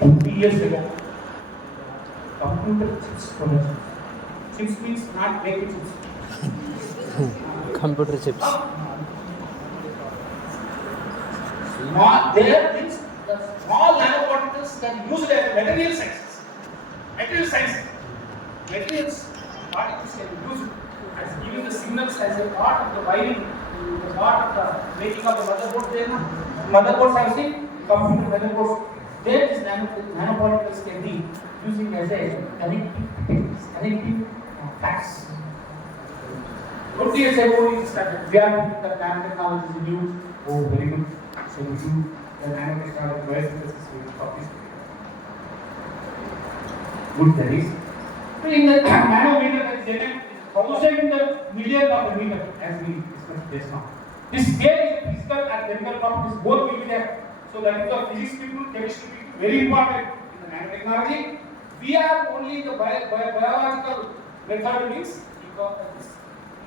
20 years ago, computer chips production. Chips means not baby chips. Computer chips. Small, there means the small nanoparticles can be used as material sciences. Material sciences. Materials, particles can be used as giving the signals as a part of the wiring, the part of the making of the motherboard. There, motherboards have seen computer motherboards. There, these nanoparticles can be using as a connecting facts. 20 years ago, we started. We are looking at nanotechnology is new. Oh, very good. So we do the nanotechnology biosynthesis with of this. Good, that is. So in the nanometer, that is 1,000 million of the meter, as we discussed just now. This scale is physical and chemical properties both will be there. So that is the physics people, chemistry people, very important in the nanotechnology. We are only the biological method means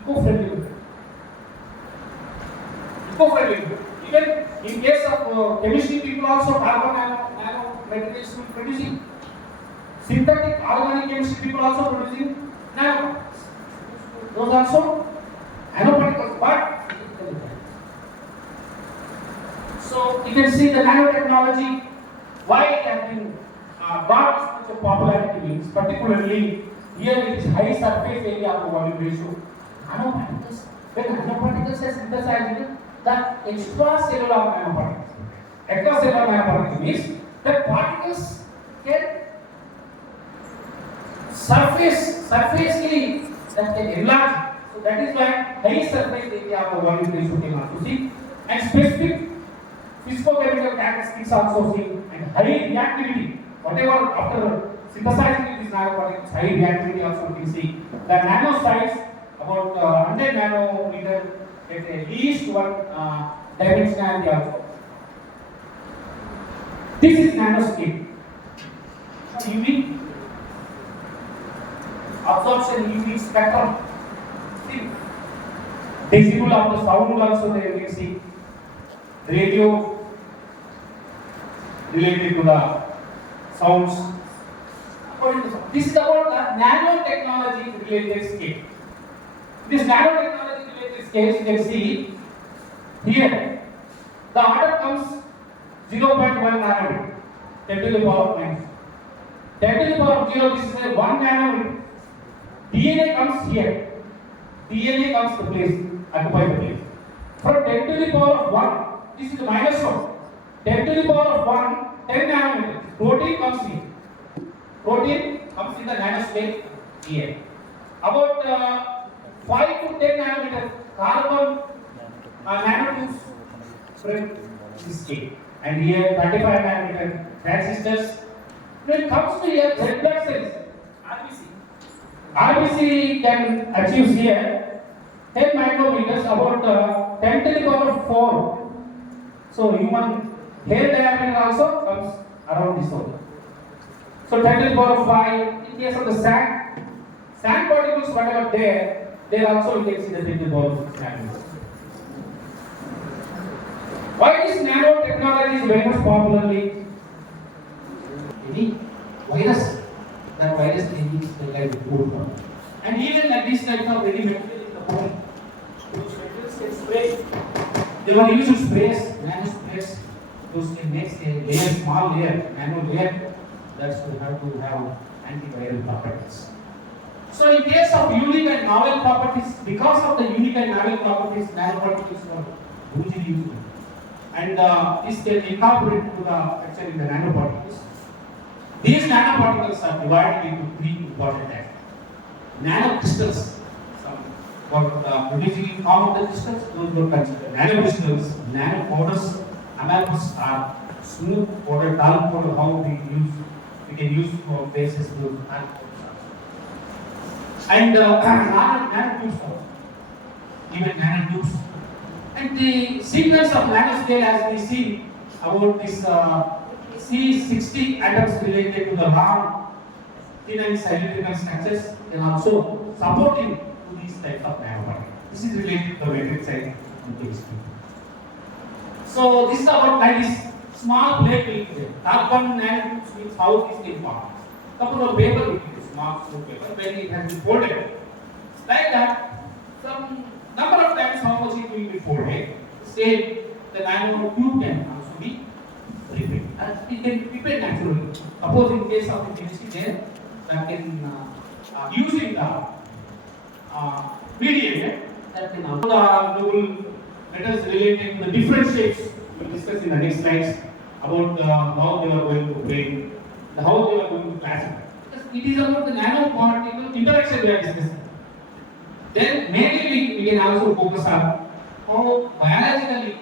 eco-friendly. Eco-friendly. Even in case of chemistry, people also carbon nano materials producing. Synthetic organic chemistry, people also producing nanoparticles. Those also nanoparticles, but so you can see the nanotechnology why it has been got such a popularity means particularly here it is high surface area to volume ratio. Nanoparticles, when nanoparticles are synthesized, the extracellular nanoparticles. Extracellular nanoparticles means that particles can surfacely that can enlarge. So that is why high surface area of the volume ratio can also see, and specific physicochemical characteristics also seen, and high reactivity. Whatever after synthesizing these nanoparticles, high reactivity also we see. The nano size about 100 nanometer at least one dimensionality also. This is nanoscale. UV absorption, UV spectrum. See, decibel of the sound also there you can see. Radio related to the sounds. This is about the nanotechnology related scale. This nanotechnology related scale you can see here. The order comes 0.1 nanometer, 10 to the power of minus. 10 to the power of 0, this is a 1 nanometer. DNA comes here. DNA comes to place, occupy the place. From 10 to the power of 1, this is the minus 1. 10 to the power of 1, 10 nanometers. Protein comes here. Protein comes in the nanoscale here. About 5 to 10 nanometers, carbon nanotubes spread this scale. And here 35 nanometer transistors. When it comes to here, red blood cells, RBC can achieve here 10 micrometers, about 10 to the power of 4. So human hair diameter also comes around this one. So 10 to the power of 5. In case of the sand particles, whatever there also you can see the 10 to the power of 6 nanometers. Why this nanotechnology is very much popularly? Any virus, that virus can be like food. And even like these types of ready material in the body, those materials can spray. They were used to sprays, nano sprays. Those can make a layer, small layer, nano layer. That's we have to have antiviral properties. So in case of unique and novel properties, because of the unique and novel properties, nanoparticles are hugely useful. And this can incorporate to the actually the nanoparticles. These nanoparticles are divided into 3 important types. Nanocrystals, for producing in form of the crystals, those were considered nanocrystals, nanopowders, amalgams are smooth powder, dull powder, how we can use for bases those nanopowders. And nanotubes also, even nanotubes. And the sequence of nanoscale, as we see about this C60 atoms related to the long, thin and cylindrical structures, and also supporting to these types of nanoparticles. This is related to the matrix side and chemistry. So this is about like this small plate will be there. Carbon nanotubes means how this can form. Suppose a paper will be there, small smooth paper, when it has been folded. Like that, some number of times how much it will be folded. Same, the nanotube can also be repeated. And it can be prepared naturally. Suppose in case of the chemistry there, that can using the mediator, that can also the noble metals related to the different shapes. We will discuss in the next slides about how they are going to break, how they are going to classify. Because it is about the nanoparticle interaction we are discussing. Then mainly we can also focus on how biologically,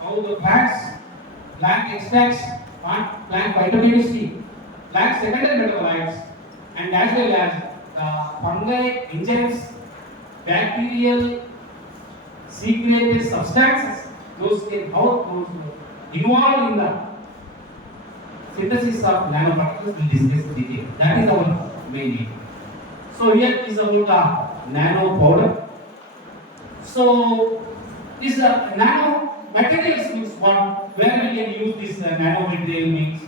how the plant extracts, plant phytochemistry, plant secondary metabolites, and as well as the fungi, enzymes, bacterial secreted substances, those can how those involved in the synthesis of nanoparticles will discuss in detail. That is our main aim. So here is about the nano powder. So this nano materials means what? Where we can use this nano material means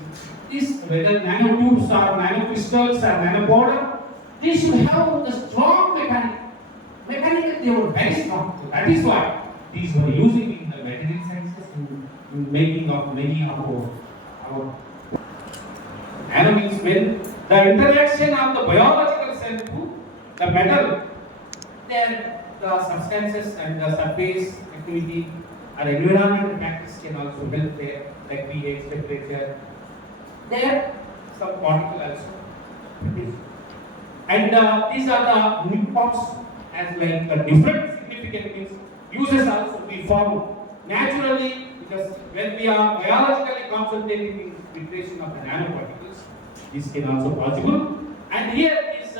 this whether nanotubes or nanocrystals or nano powder, they should have a strong mechanical they were very strong. So that is why these were using in the material sciences in making of many of our nano means when the interaction of the biological cell to the metal, then the substances and the surface activity or environmental factors can also help there, like pH, temperature. There, some particle also produced. And these are the uniforms as like a different significant means uses also we form naturally because when we are biologically concentrating in filtration of the nanoparticles, this can also possible. And here is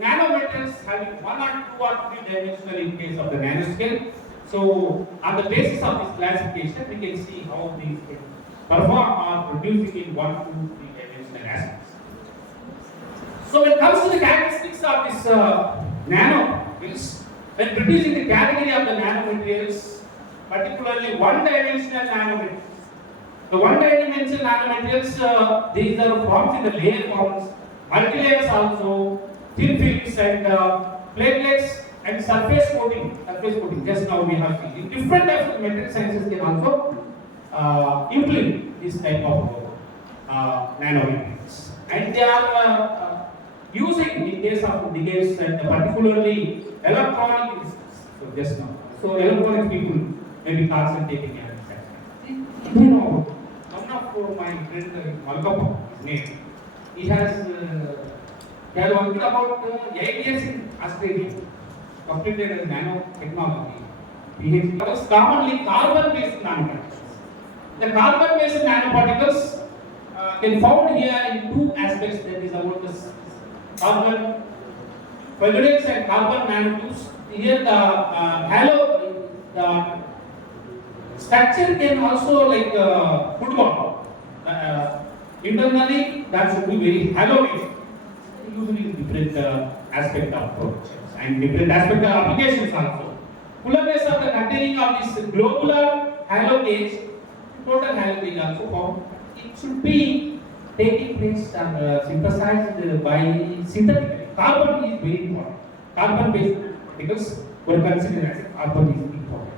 nanometals having 1 or 2 or 3 dimensional in case of the nanoscale. So on the basis of this classification, we can see how these can perform or producing in 1, 2, 3 dimensional aspects. So when it comes to the characteristics of this nanoparticles, when producing the category of the nanomaterials, particularly one-dimensional nanomaterials. The one-dimensional nanomaterials, these are formed in the layer forms, multilayers also, thin films and platelets and surface coating. Surface coating. Just now we have seen. In different types of material sciences can also implement this type of nanomaterials, and they are using in case of decades and particularly electronic systems. So just now, so electronic people may be concentrating on this. You know, one of my friend Malkapa, his name, he has worked about 8 years in Australia, completed as nanotechnology. PhD. That was commonly carbon-based nanoparticles. The carbon-based nanoparticles can found here in 2 aspects. That is about the carbon filaments and carbon nanotubes. Here the halo, the structure can also like football. Internally, that should be very halo-based. Usually different aspect of productions and different aspect of applications also. Coolness of the containing of this globular halo gauge, total halo gauge also found. It should be taking place and synthesized by synthetically. Carbon is very important. Carbon-based particles were considered as carbon is important.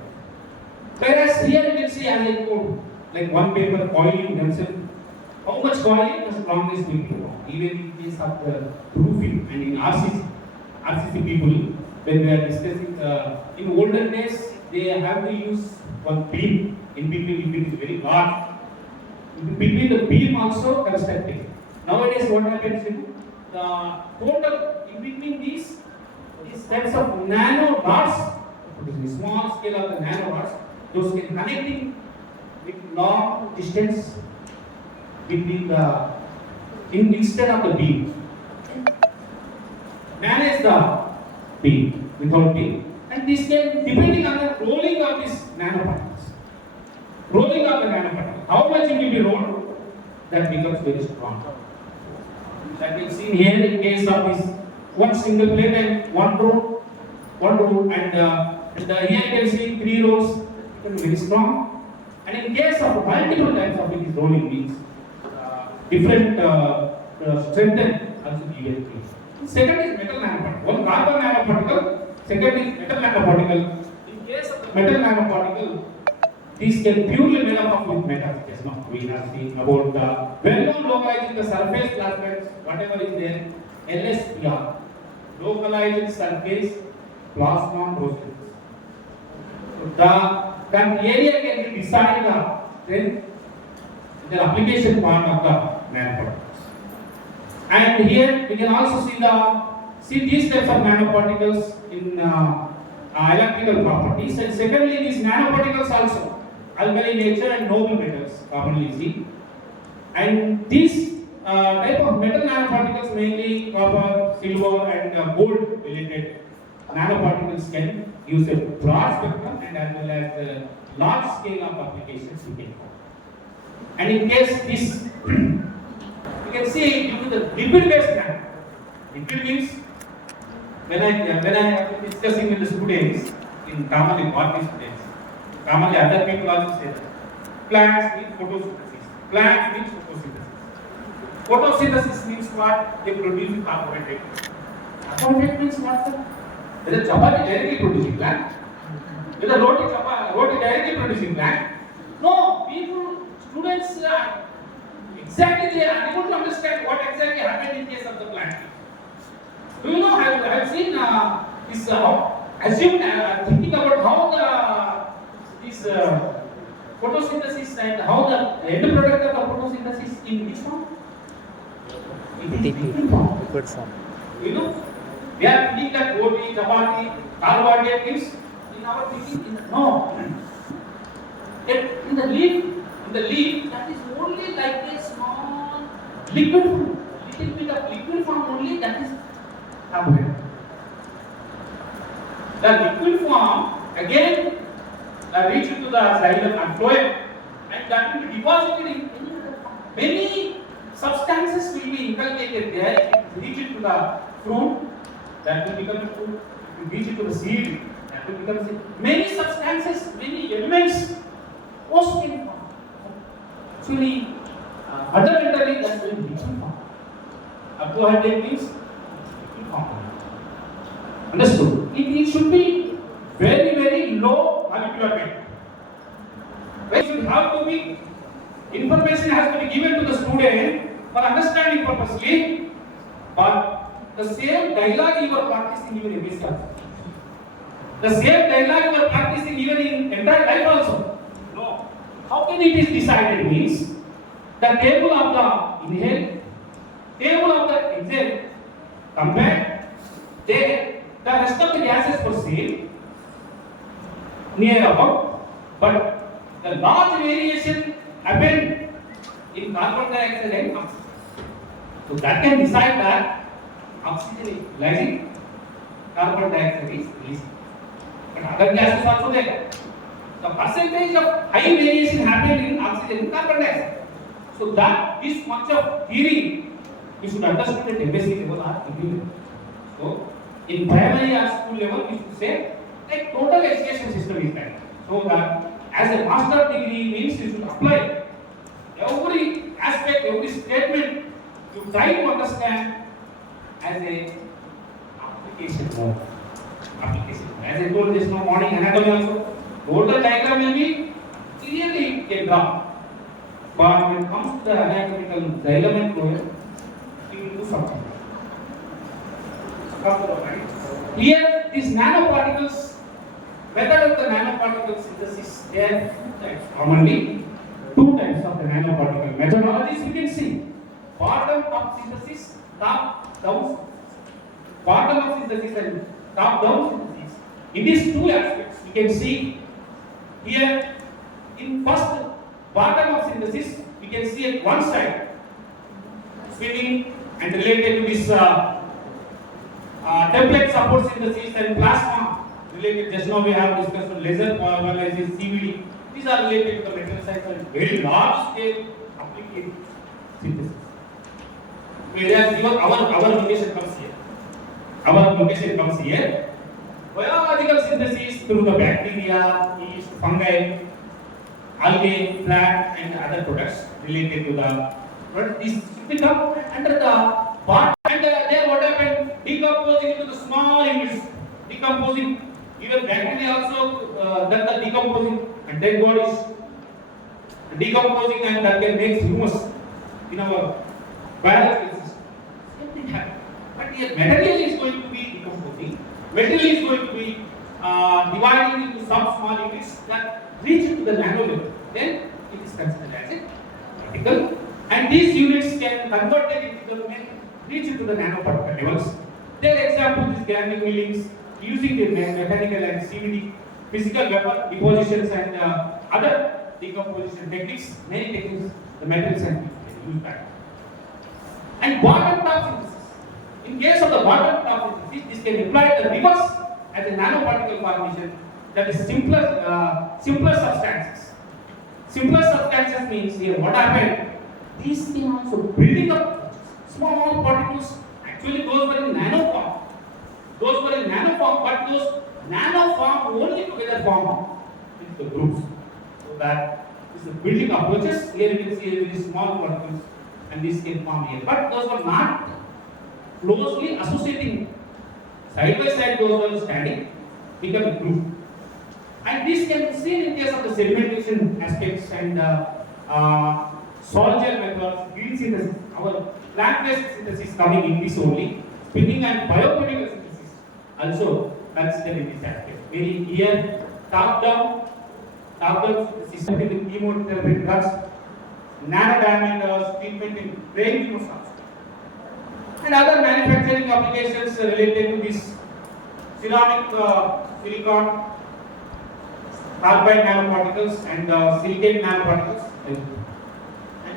Whereas here you can see as I told, like one paper coiling themselves. How much coiling, the strongest will be formed. Even in case of the roofing and in RCC people, when we are discussing in olden days, they have to use one beam in between if it is very large. In between the beam also constructing. Nowadays, what happens is the total in between these is sets of nano rods, small scale of the nano rods, those can connecting with long distance between the instead of the beam. Manage the beam without beam, and this can depending on the rolling of these nanoparticles. Rolling of the nanoparticle, how much it will be rolled, that becomes very strong. That is seen here in case of this one single plate and one row, and here you can see 3 rows, very strong. And in case of multiple types of it is rolling means different strength and also given. Second is metal nanoparticle. One carbon nanoparticle, second is metal nanoparticle. In case of the metal nanoparticle, these can purely made up of with metals. Just now we have seen about the well-known localized the surface plasmids, whatever is there, LSPR, localized surface plasma process. That area can be decided then the application part of the nanoparticles. And here we can also see these types of nanoparticles in electrical properties. And secondly, these nanoparticles also alkali nature and noble metals commonly see. And these type of metal nanoparticles, mainly copper, silver, and gold related nanoparticles, can use a broad spectrum and as well as large scale of applications we can have. And in case this, you can see due to the lipid based nano. Lipid means when I am discussing with the students in commonly what is students, commonly other people also say that plants need photosynthesis. Plants need photosynthesis. Photosynthesis means what? They produce carbohydrate. Carbohydrate means what, sir? Whether chapati directly producing plant, whether roti directly producing plant. No, students exactly they are unable to understand what exactly happened in case of the plant. Do you know? I have seen this thinking about how this photosynthesis and how the end product of the photosynthesis in which form? It is liquid form. You know, we are thinking that roti, chapati, carbohydrate is in our thinking. No. In the leaf, that is only like a small liquid form. Little bit of liquid form only, that is carbohydrate. The liquid form again reach into the xylem and phloem, and that will be deposited in many substances will be inculcated there. It reach into the fruit, that will become a fruit. It will reach into the seed, that will become seed. Many substances, many elements, most in form. Actually, fundamentally, that's very liquid form. Carbohydrate means liquid form. Understood? It should be very, very low molecular weight. It should have to be, information has to be given to the student for understanding purposely, but the same dialogue you are practicing even in this class. The same dialogue you are practicing even in entire life also. No. How can it is decided means the table of the inhale, table of the exhale, compared there. The rest of the gases were same, near about, but the large variation happened in carbon dioxide and oxygen. So that can decide that oxygen is rising, carbon dioxide is releasing. But other gases also there. The percentage of high variation happened in oxygen and carbon dioxide. So that this much of theory you should understand at MSc level or degree level. So in primary or school level, we should say like total education system is that. So that as a master degree means you should apply every aspect, every statement you try to understand as a application mode. Application. As I told this morning anatomy also, total diagram will be clearly a draw. But when it comes to the anatomical xylem and phloem, you will do something. Here, these nanoparticles, method of the nanoparticle synthesis, there are two types. Commonly, two types of the nanoparticle methodologies you can see. Bottom up synthesis, top down synthesis. Bottom up synthesis and top down synthesis. In these two aspects, you can see here in first bottom up synthesis, we can see at one side swimming and related to this template support synthesis and plasma related. Just now we have discussed on laser pyrolysis, CVD. These are related to the metal science and very large scale application synthesis. Whereas our location comes here. Our location comes here. Biological synthesis through the bacteria, yeast, fungi. algae, plant, and other products related to the product. This will come under the part, and there what happened? Decomposing into the small units. Decomposing, even bacteria also done the decomposing, and dead bodies decomposing, and that can make humus in our biological system. Same thing happens. But here material is going to be decomposing. Material is going to be dividing into some small units that reach to the nano level. Then it is considered as a particle, and these units can convert it into the reach to the nanoparticle levels. Their example is galvanic millings using the mechanical and CVD physical vapor depositions and other decomposition techniques. Many techniques the metals and use that. And bottom top synthesis. In case of the bottom top synthesis, this can imply the reverse as a nanoparticle formation, that is simpler substances. Simpler substances means here what happened? These things also building up small particles. Actually, those were in nano form. Those were in nano form, but those nano form only together form into the groups. So that is the building approaches. Here you can see very small particles, and this can form here. But those were not closely associating. Side by side, those were standing, become a group. And this can be seen in case of the sedimentation aspects and soil gel methods, green synthesis. Our plant-based synthesis coming in this only. Spinning and biochemical synthesis also considered in this aspect. Meaning here, top-down synthesis with chemotherapy drugs, nano diameters, treatment in brain tumors also. And other manufacturing applications related to this ceramic, silicon, carbide nanoparticles and silicate nanoparticles. And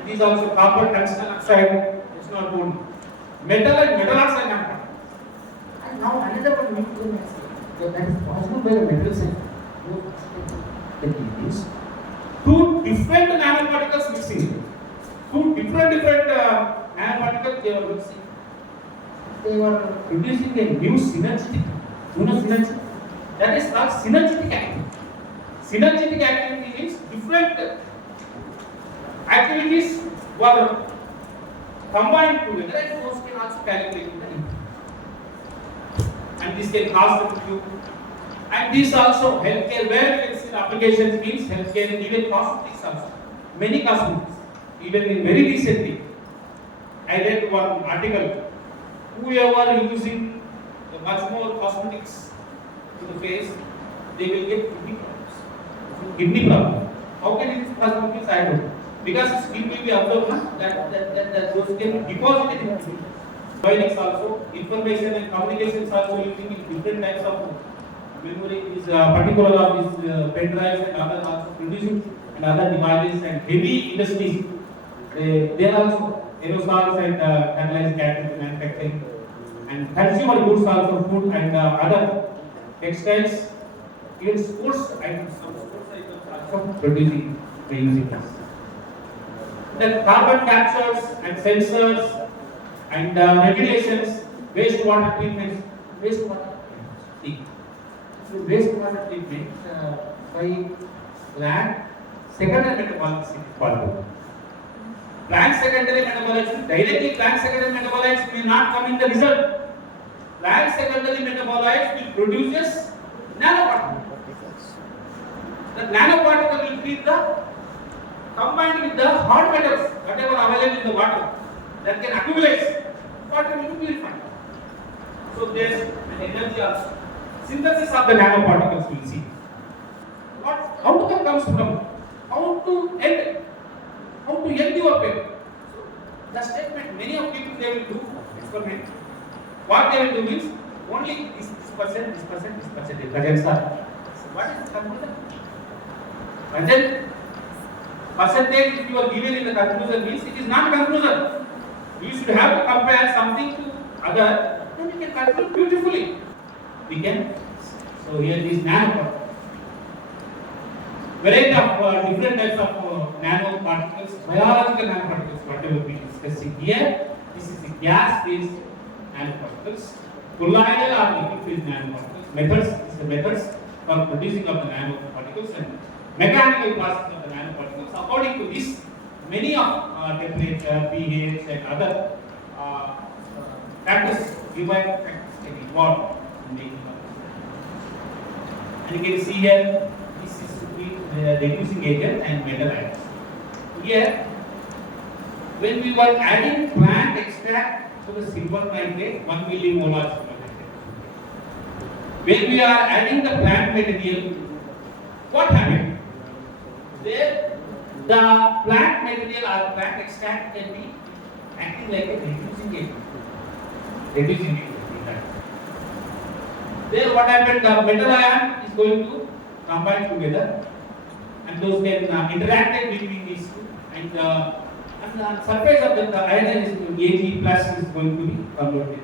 these also copper, tungsten oxide, it's not good. Metal and metal oxide nanoparticles. And now another one we can say that is possible by the metal side. That is two different nanoparticles mixing. Two different nanoparticles they were mixing. They were producing a new synergistic. You know synergy? That is called synergetic activity. Synergetic activity means different activities were combined together, and those can also calculate the impact. And this can cause the tube. And this also healthcare, where you can see applications means healthcare and even cosmetics also. Many cosmetics, even in very recently, I read one article. Whoever using much more cosmetics to the face, they will get kidney problems. Kidney problem. How can it be cosmetics? I don't know. Because skin will be absorbed, that those can be deposited in kidney. Bionics also, information and communications also using in different types of memory is particular of these pen drives and other also producing and other devices and heavy industries. They are also aerosols and catalyzed catalyst manufacturing, and consumer goods also, food and other textiles, even sports items, some sports items also producing by using this. The carbon captures and sensors and regulations, wastewater treatments, wastewater treatment by plant secondary metabolites. Plant secondary metabolites, directly plant secondary metabolites may not come in the result. Plant secondary metabolites will produce nanoparticles. The nanoparticle will be combined with the hard metals, whatever available in the water, that can accumulate. Water will be purified. So there is an energy also. Synthesis of the nanoparticles we will see. What outcome comes from how to end your paper. So the statement, many of people they will do experiment. What they will do is only this percent, this presence are. What is the conclusion? Percentage if you are given in the conclusion means it is not conclusion. You should have to compare something to other, then you can conclude beautifully. We can. So here is nanoparticles. Variety of different types of nanoparticles, biological nanoparticles, whatever we are discussing here. This is the gas-phase nanoparticles, colloidal or liquid phase nanoparticles. Methods, these are the methods for producing of the nanoparticles, and mechanical process of the nanoparticles. According to this, many of temperature, pH, and other factors, given factors can involve in making of this. And you can see here, this is the reducing agent and metal ions. Here, when we were adding plant extract to the silver nitrate, 1 millimolar silver nitrate. When we are adding the plant material, what happened? There, the plant material or plant extract can be acting like a reducing agent. Reducing agent. There, what happened? The metal ion is going to combine together, and those can interact between these two, and the surface of the ion is Ag plus is going to be converted.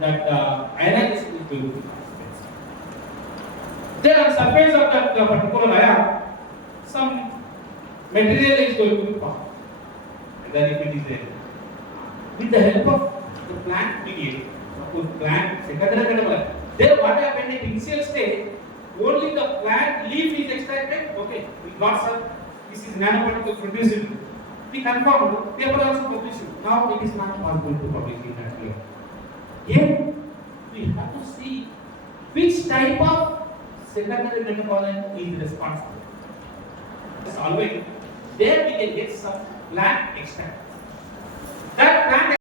That ionization is going to be. Then on the surface of that particular ion, some material is going to be formed. Then if it is there, with the help of the plant mediator, suppose plant secondary metabolic. Then what happened in initial stage, only the plant leaf is extracted. Okay, we got some. This is nanoparticle produced. We confirmed. Paper also published. Now it is not possible to publish in that way. Here we have to see which type of secondary metabolite is responsible. Solving, there we can get some plant extract. That plant